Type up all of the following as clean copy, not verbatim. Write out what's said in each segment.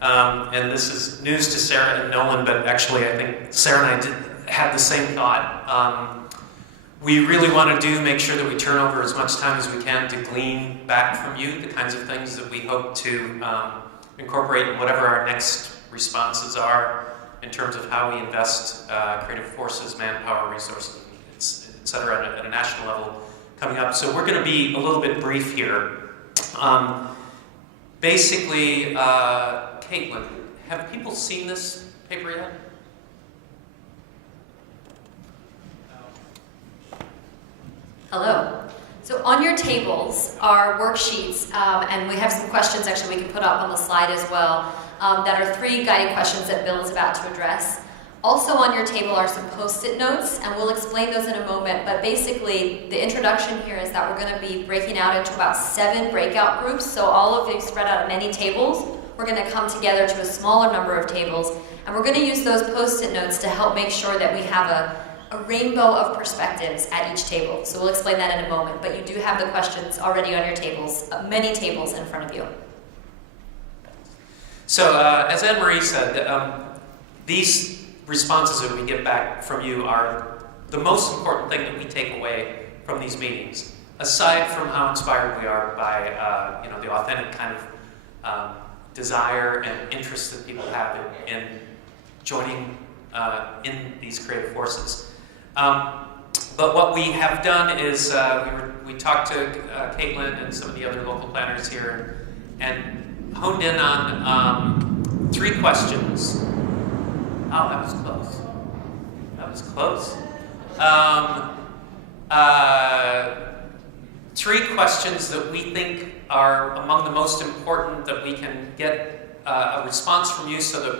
And this is news to Sarah and Nolan, but actually I think Sarah and I had the same thought. We really want to make sure that we turn over as much time as we can to glean back from you the kinds of things that we hope to incorporate in whatever our next responses are in terms of how we invest creative forces, manpower, resources, et cetera, at a national level coming up. So we're going to be a little bit brief here. Basically, Caitlin, have people seen this paper yet? Hello. So on your tables are worksheets, and we have some questions actually we can put up on the slide as well, that are 3 guiding questions that Bill is about to address. Also on your table are some post-it notes, and we'll explain those in a moment, but basically the introduction here is that we're going to be breaking out into about 7 breakout groups, so all of you spread out at many tables. We're going to come together to a smaller number of tables, and we're going to use those post-it notes to help make sure that we have a rainbow of perspectives at each table. So we'll explain that in a moment, but you do have the questions already on your tables, many tables in front of you. So as Anne-Marie said, these responses that we get back from you are the most important thing that we take away from these meetings, aside from how inspired we are by the authentic kind of desire and interest that people have in joining in these creative forces. But what we have done is we talked to Caitlin and some of the other local planners here and honed in on 3 questions. Oh, that was close. That was close. 3 questions that we think are among the most important that we can get a response from you so that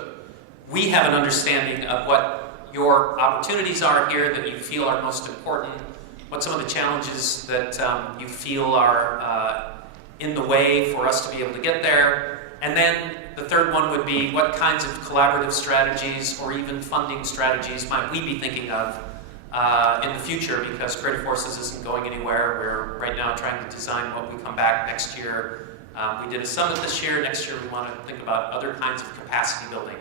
we have an understanding of what your opportunities are here that you feel are most important, what some of the challenges that you feel are in the way for us to be able to get there. And then the third one would be what kinds of collaborative strategies or even funding strategies might we be thinking of in the future, because Creative Forces isn't going anywhere. We're right now trying to design what we come back next year. We did a summit this year. Next year we want to think about other kinds of capacity building.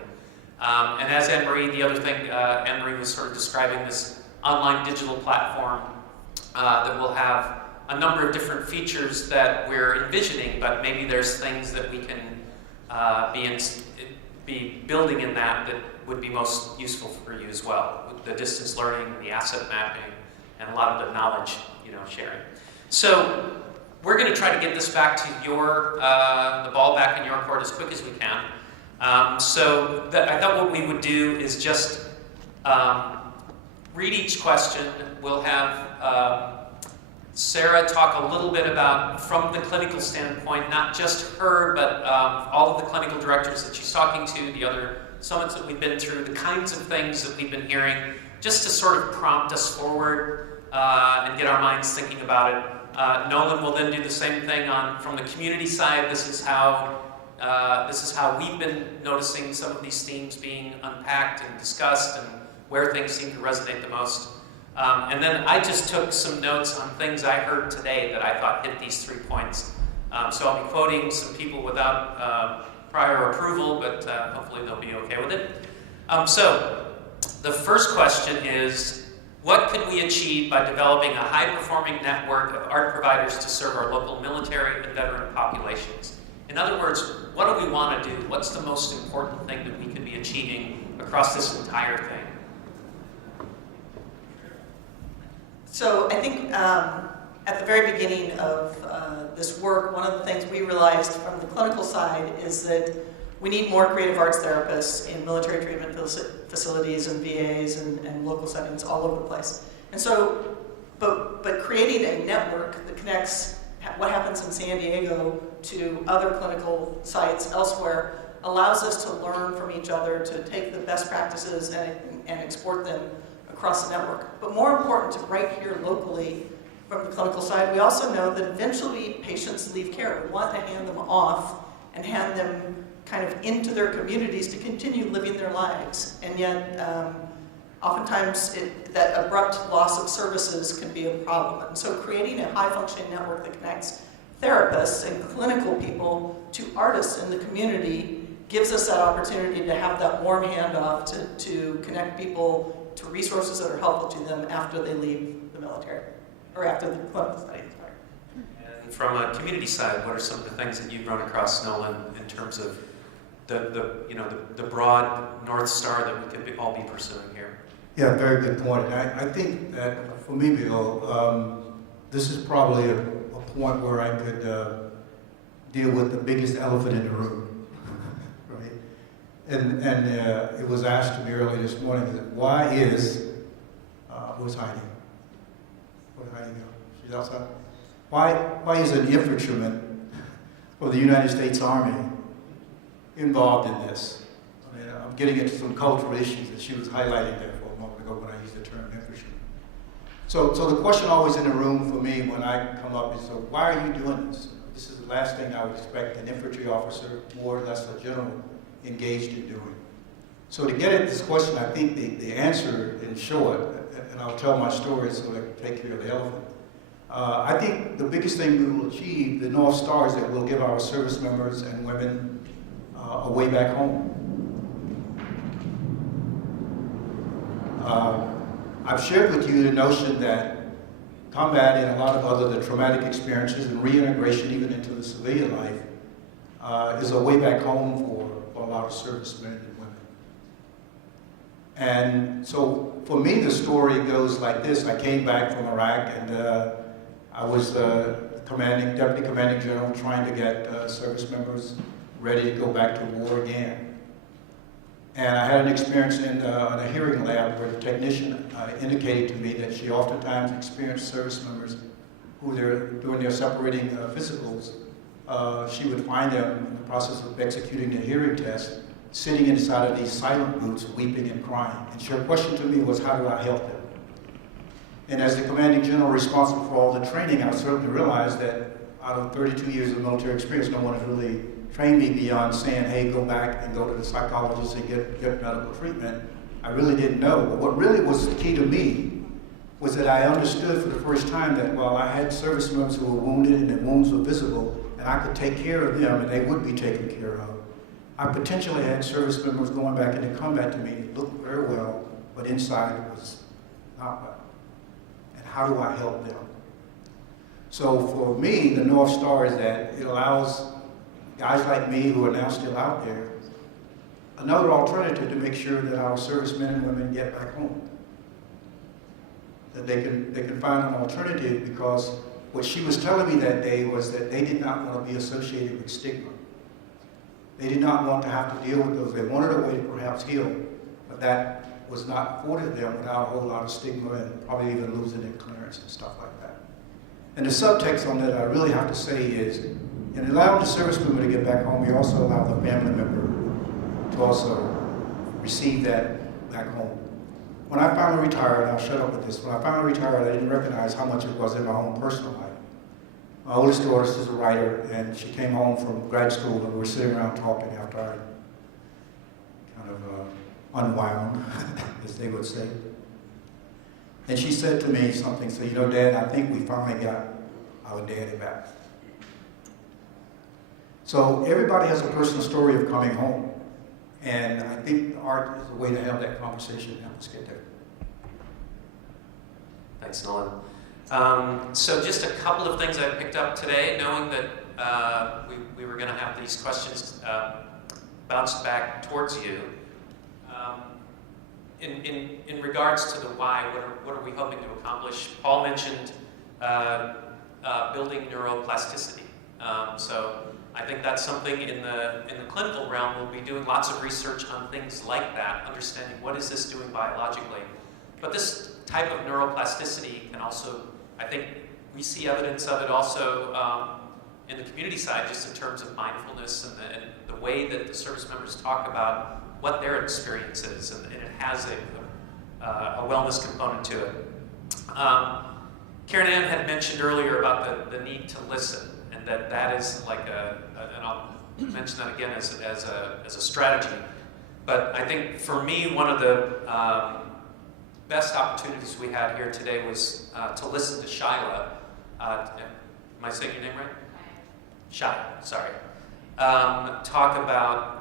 And as Anne-Marie, the other thing, Anne-Marie was sort of describing this online digital platform that will have a number of different features that we're envisioning, but maybe there's things that we can be building in that would be most useful for you as well, with the distance learning, the asset mapping, and a lot of the knowledge sharing. So we're going to try to get this back to the ball back in your court as quick as we can. I thought what we would do is just read each question. We'll have Sarah talk a little bit about, from the clinical standpoint, not just her, but all of the clinical directors that she's talking to, the other summits that we've been through, the kinds of things that we've been hearing, just to sort of prompt us forward and get our minds thinking about it. Nolan will then do the same thing from the community side. This is how we've been noticing some of these themes being unpacked and discussed and where things seem to resonate the most. And then I just took some notes on things I heard today that I thought hit these 3 points. So I'll be quoting some people without prior approval, but hopefully they'll be okay with it. So the first question is, what could we achieve by developing a high-performing network of art providers to serve our local military and veteran populations? In other words, what do we want to do? What's the most important thing that we could be achieving across this entire thing? So I think at the very beginning of this work, one of the things we realized from the clinical side is that we need more creative arts therapists in military treatment facilities and VAs and local settings all over the place. And so, but creating a network that connects what happens in San Diego to other clinical sites elsewhere allows us to learn from each other, to take the best practices and export them across the network. But more important, right here locally from the clinical side, we also know that eventually patients leave care. We want to hand them off and hand them kind of into their communities to continue living their lives. And yet, oftentimes, that abrupt loss of services can be a problem. And so creating a high-functioning network that connects therapists and clinical people to artists in the community gives us that opportunity to have that warm handoff to connect people to resources that are helpful to them after they leave the military, or after the clinical studies. And from a community side, what are some of the things that you've run across, Nolan, in terms of the broad North Star that we could all be pursuing here? Yeah, very good point. I think that for me, Bill, this is probably a point where I could deal with the biggest elephant in the room, right? And it was asked to me earlier this morning, why is, who's Heidi? Where'd Heidi go? She's outside? Why is an infantryman of the United States Army involved in this? I mean, I'm getting into some cultural issues that she was highlighting there for a moment ago when I used the term infantryman. So the question always in the room for me when I come up is, so why are you doing this? This is the last thing I would expect an infantry officer, more or less a general, engaged in doing. So to get at this question, I think the answer in short, and I'll tell my story so I can take care of the elephant. I think the biggest thing we will achieve, the North Star, is that we'll give our service members and women a way back home. I've shared with you the notion that combat and a lot of the traumatic experiences and reintegration even into the civilian life is a way back home for a lot of servicemen and women. And so for me, the story goes like this. I came back from Iraq and I was deputy commanding general trying to get service members ready to go back to war again. And I had an experience in a hearing lab where the technician indicated to me that she oftentimes experienced service members who doing their separating physicals, she would find them in the process of executing the hearing test, sitting inside of these silent booths, weeping and crying. And her question to me was, how do I help them? And as the commanding general responsible for all the training, I certainly realized that out of 32 years of military experience, no one has really trained me beyond saying, hey, go back and go to the psychologist and get medical treatment. I really didn't know. But what really was key to me was that I understood for the first time that while I had service members who were wounded and their wounds were visible, and I could take care of them and they would be taken care of, I potentially had service members going back into combat to me that looked very well, but inside was not well. And how do I help them? So for me, the North Star is that it allows guys like me who are now still out there another alternative to make sure that our servicemen and women get back home. That they can find an alternative, because what she was telling me that day was that they did not want to be associated with stigma. They did not want to have to deal with those. They wanted a way to perhaps heal, but that was not afforded them without a whole lot of stigma and probably even losing their clearance and stuff like that. And the subtext on that I really have to say is, in allowing the service member to get back home, we also allow the family member to also receive that back home. When I finally retired, and I'll shut up with this, when I finally retired, I didn't recognize how much it was in my own personal life. My oldest daughter is a writer, and she came home from grad school, and we were sitting around talking after I kind of unwound, as they would say. And she said to me something, so, Dad, I think we finally got our daddy back. So everybody has a personal story of coming home. And I think art is a way to have that conversation and help us get there. Thanks, Nolan. So just a couple of things I picked up today, knowing that we were going to have these questions bounced back towards you. In regards to the why, what are we hoping to accomplish? Paul mentioned building neuroplasticity. So I think that's something in the clinical realm. We'll be doing lots of research on things like that, understanding what is this doing biologically. But this type of neuroplasticity can also, I think we see evidence of it also in the community side, just in terms of mindfulness and the way that the service members talk about what their experience is, and it has a wellness component to it. Karen Ann had mentioned earlier about the need to listen, and that is like and I'll mention that again as a strategy. But I think for me, one of the best opportunities we had here today was to listen to Shyla. Am I saying your name right? Shyla, sorry. Talk about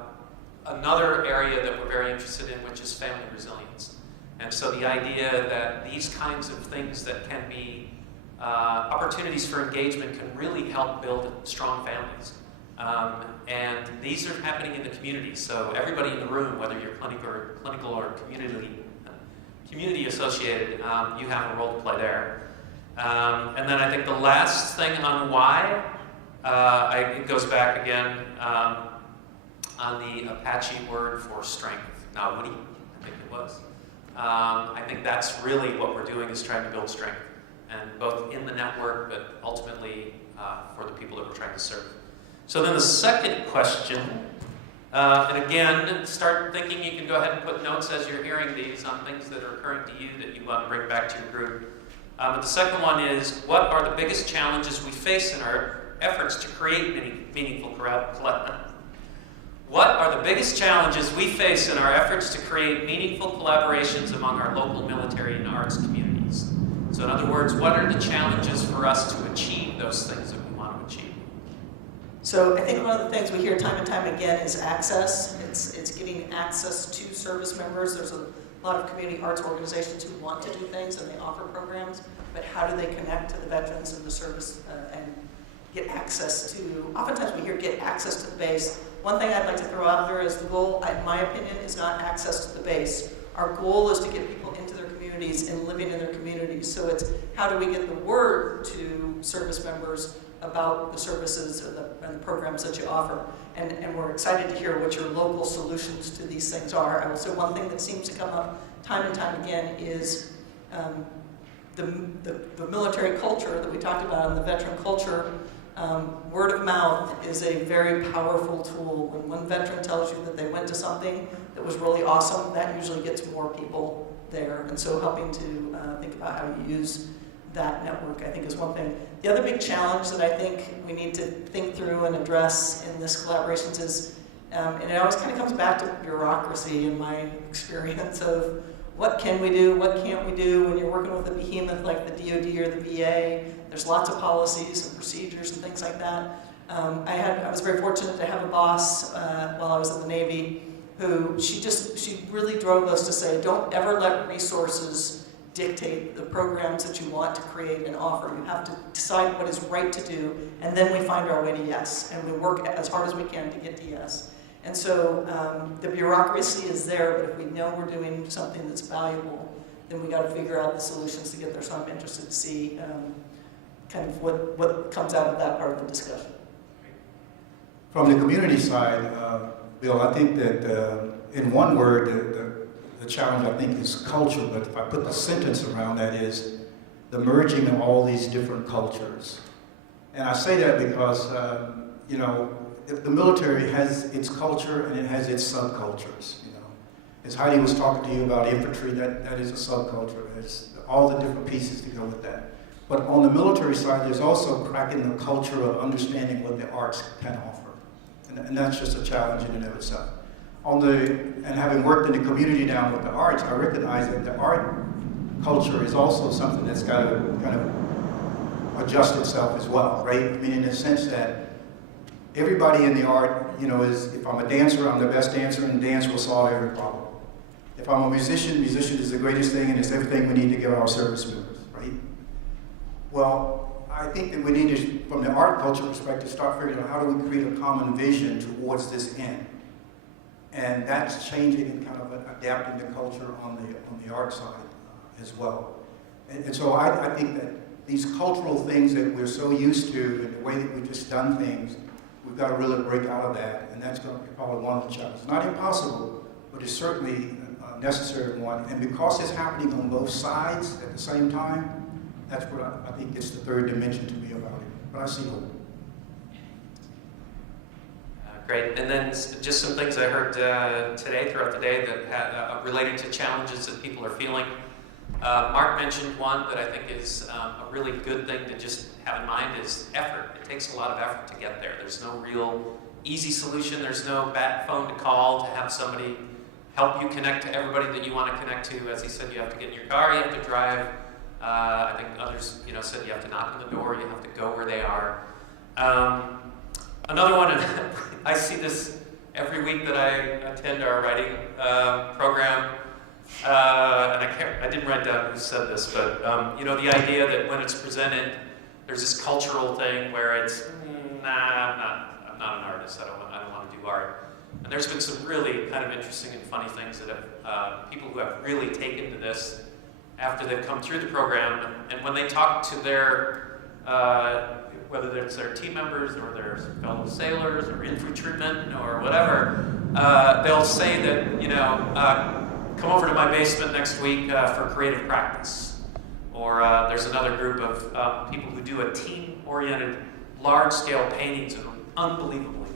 another area that we're very interested in, which is family resilience. And so the idea that these kinds of things that can be opportunities for engagement can really help build strong families. And these are happening in the community. So everybody in the room, whether you're clinical or community associated, you have a role to play there. And then I think the last thing on why, it goes back again on the Apache word for strength. Now, Woody, I think it was. I think that's really what we're doing, is trying to build strength, and both in the network, but ultimately for the people that we're trying to serve. So then the second question, and again, start thinking. You can go ahead and put notes as you're hearing these on things that are occurring to you that you want to bring back to your group. But the second one is, what are the biggest challenges we face in our efforts to create meaningful What are the biggest challenges we face in our efforts to create meaningful collaborations among our local military and arts communities? So in other words, what are the challenges for us to achieve those things that we want to achieve? So I think one of the things we hear time and time again is access. It's getting access to service members. There's a lot of community arts organizations who want to do things and they offer programs, but how do they connect to the veterans and the service and get access to, oftentimes we hear get access to the base. One thing I'd like to throw out there is the goal, in my opinion, is not access to the base. Our goal is to get people into their communities and living in their communities. So it's how do we get the word to service members about the services and the programs that you offer. And we're excited to hear what your local solutions to these things are. I will say one thing that seems to come up time and time again is the military culture that we talked about, and the veteran culture. Word of mouth is a very powerful tool. When one veteran tells you that they went to something that was really awesome, that usually gets more people there. And so helping to think about how you use that network, I think, is one thing. The other big challenge that I think we need to think through and address in this collaborations is, and it always kind of comes back to bureaucracy in my experience of what can we do, what can't we do when you're working with a behemoth like the DoD or the VA. There's lots of policies and procedures and things like that. I was very fortunate to have a boss while I was in the Navy who she really drove us to say, don't ever let resources dictate the programs that you want to create and offer. You have to decide what is right to do, and then we find our way to yes, and we work as hard as we can to get to yes. And so the bureaucracy is there, but if we know we're doing something that's valuable, then we got to figure out the solutions to get there. So I'm interested to see kind of what comes out of that part of the discussion. From the community side, Bill, I think that in one word, the challenge, I think, is culture, but if I put the sentence around that, is the merging of all these different cultures. And I say that because, you know, the military has its culture and it has its subcultures, you know. As Heidi was talking to you about infantry, that is a subculture. There's all the different pieces to go with that. But on the military side, there's also cracking the culture of understanding what the arts can offer. And that's just a challenge in and of itself. And having worked in the community down with the arts, I recognize that the art culture is also something that's got to kind of adjust itself as well, right? I mean, in the sense that everybody in the art, you know, if I'm a dancer, I'm the best dancer, and dance will solve every problem. If I'm a musician is the greatest thing, and it's everything we need to give our service members, right? Well, I think that we need to, from the art culture perspective, start figuring out how do we create a common vision towards this end. And that's changing and kind of adapting the culture on the art side as well. And so I think that these cultural things that we're so used to and the way that we've just done things, we've got to really break out of that. And that's going to be probably one of the challenges. Not impossible, but it's certainly a necessary one. And because it's happening on both sides at the same time, that's what I think is the third dimension to me about it. But I see hope. Great. And then just some things I heard today, throughout the day, that had related to challenges that people are feeling. Mark mentioned one that I think is a really good thing to just have in mind is effort. It takes a lot of effort to get there. There's no real easy solution. There's no bat phone to call to have somebody help you connect to everybody that you want to connect to. As he said, you have to get in your car, you have to drive. I think others, said you have to knock on the door, you have to go where they are. Another one, and I see this every week that I attend our writing program, and I didn't write down who said this, but the idea that when it's presented, there's this cultural thing where it's, I'm not an artist, I don't want to do art. And there's been some really kind of interesting and funny things that have, people who have really taken to this after they've come through the program, and when they talk to their, whether it's their team members or their fellow sailors or infantrymen or whatever, they'll say that, come over to my basement next week for creative practice. Or there's another group of people who do a team-oriented, large-scale paintings and are unbelievably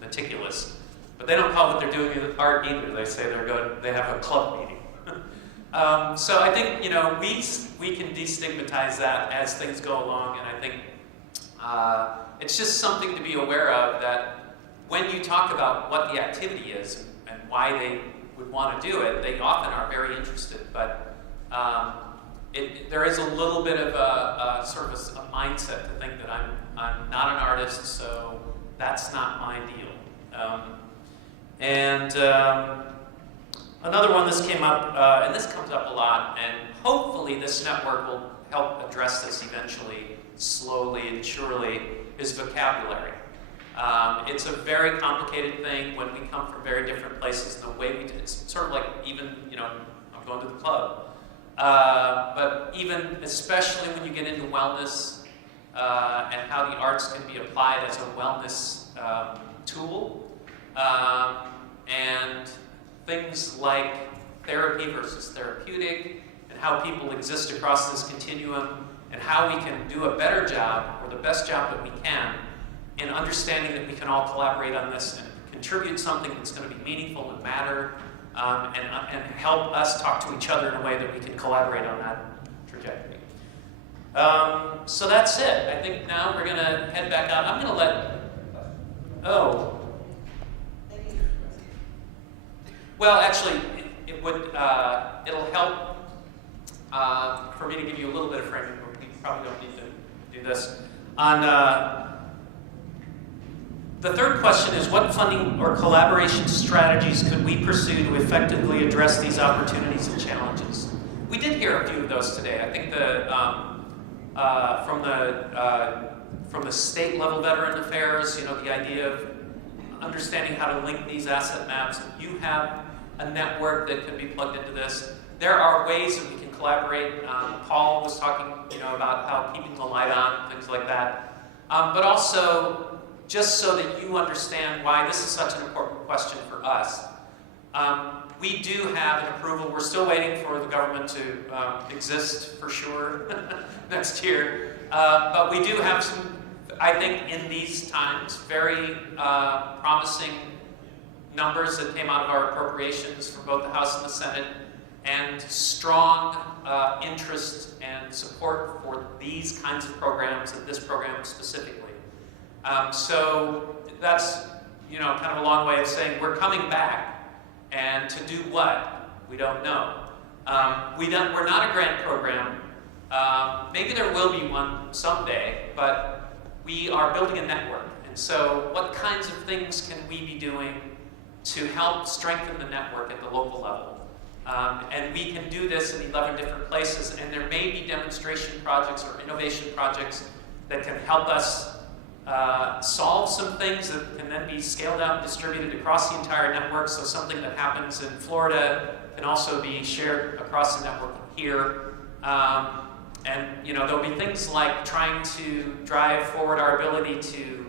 meticulous. But they don't call what they're doing art either. They say they have a club meeting. So I think we can destigmatize that as things go along, and I think it's just something to be aware of, that when you talk about what the activity is and why they would want to do it, they often are very interested. But there is a little bit of a sort of a mindset to think that I'm not an artist, so that's not my deal. Another one, this came up, and this comes up a lot, and hopefully this network will help address this eventually, slowly and surely, is vocabulary. It's a very complicated thing when we come from very different places. The way we do it's sort of like even, I'm going to the club. But even, especially when you get into wellness and how the arts can be applied as a wellness tool, and things like therapy versus therapeutic, and how people exist across this continuum, and how we can do a better job, or the best job that we can, in understanding that we can all collaborate on this and contribute something that's going to be meaningful and matter, and help us talk to each other in a way that we can collaborate on that trajectory. So that's it. I think now we're going to head back out. I'm going to let... Well, actually, it'll help for me to give you a little bit of framing, but we probably don't need to do this. The third question is, what funding or collaboration strategies could we pursue to effectively address these opportunities and challenges? We did hear a few of those today. I think from the state level veteran affairs, the idea of understanding how to link these asset maps. You have a network that could be plugged into this. There are ways that we can collaborate. Paul was talking, about how keeping the light on, things like that. But also, just so that you understand why this is such an important question for us. We do have an approval. We're still waiting for the government to exist for sure next year. But we do have some, I think, in these times, very promising numbers that came out of our appropriations from both the House and the Senate, and strong interest and support for these kinds of programs, and this program specifically. So that's, kind of a long way of saying we're coming back, and to do what? We don't know. We're not a grant program. Maybe there will be one someday, but we are building a network. And so what kinds of things can we be doing to help strengthen the network at the local level? And we can do this in 11 different places, and there may be demonstration projects or innovation projects that can help us solve some things that can then be scaled out and distributed across the entire network. So something that happens in Florida can also be shared across the network here. And there'll be things like trying to drive forward our ability to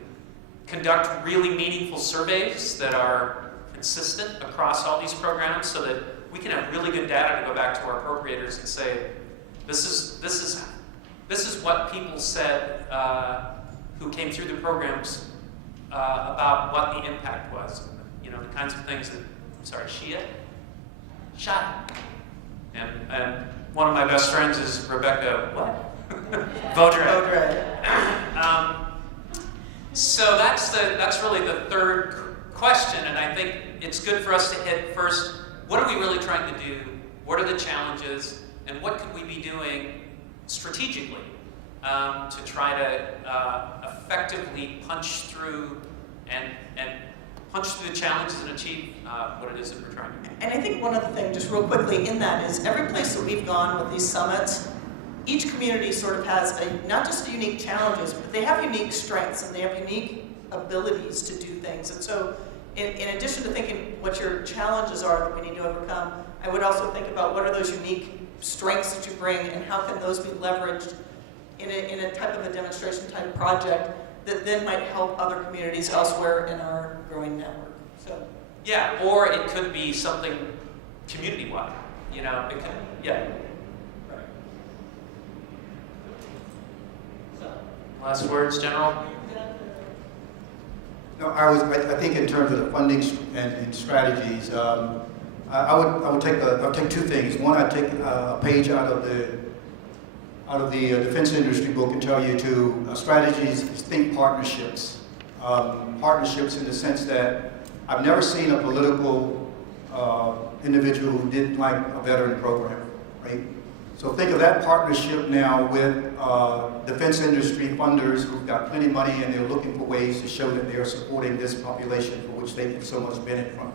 conduct really meaningful surveys that are consistent across all these programs, so that we can have really good data to go back to our appropriators and say, this is what people said who came through the programs about what the impact was. The kinds of things that, Shia? And one of my best friends is Rebecca, Vaudreuil. So that's really the third question, and I think it's good for us to hit first, what are we really trying to do? What are the challenges? And what could we be doing strategically to try to effectively punch through and punch through the challenges and achieve what it is that we're trying to do. And I think one other thing, just real quickly in that, is every place that we've gone with these summits, each community sort of has not just unique challenges, but they have unique strengths and they have unique abilities to do things. And so in addition to thinking what your challenges are that we need to overcome, I would also think about what are those unique strengths that you bring and how can those be leveraged in a type of a demonstration type project that then might help other communities elsewhere in our growing network. So. Yeah, or it could be something community-wide. You know, it could, yeah. Right. So. Last words, General? No, I think in terms of the funding and strategies, I would take two things. One, I'd take a page out of the defense industry book and tell you to strategies, think partnerships. Partnerships in the sense that I've never seen a political individual who didn't like a veteran program, right? So think of that partnership now with defense industry funders who've got plenty of money and they're looking for ways to show that they're supporting this population for which they get so much benefit from.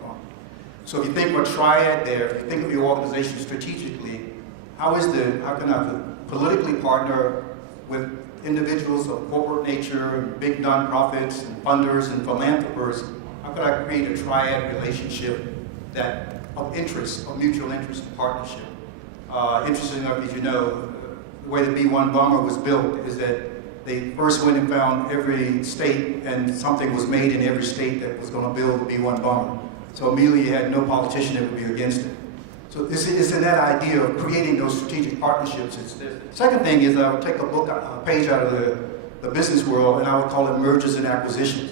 So if you think of a triad there, if you think of your organization strategically, how can I politically partner with individuals of corporate nature and big nonprofits and funders and philanthropists? How could I create a triad relationship of interest, of mutual interest and partnership? Interesting enough, as you know, the way the B-1 bomber was built is that they first went and found every state and something was made in every state that was going to build the B-1 bomber. So immediately you had no politician that would be against it. So it's in that idea of creating those strategic partnerships. The second thing is I would take a page out of the business world and I would call it mergers and acquisitions.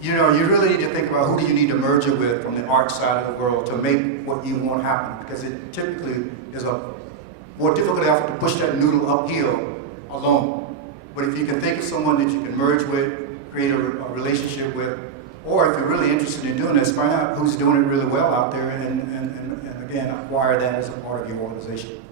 You know, you really need to think about who do you need to merger with from the art side of the world to make what you want happen, because it typically is a more difficult effort to push that noodle uphill alone. But if you can think of someone that you can merge with, create a relationship with, or if you're really interested in doing this, find out who's doing it really well out there and again, acquire that as a part of your organization.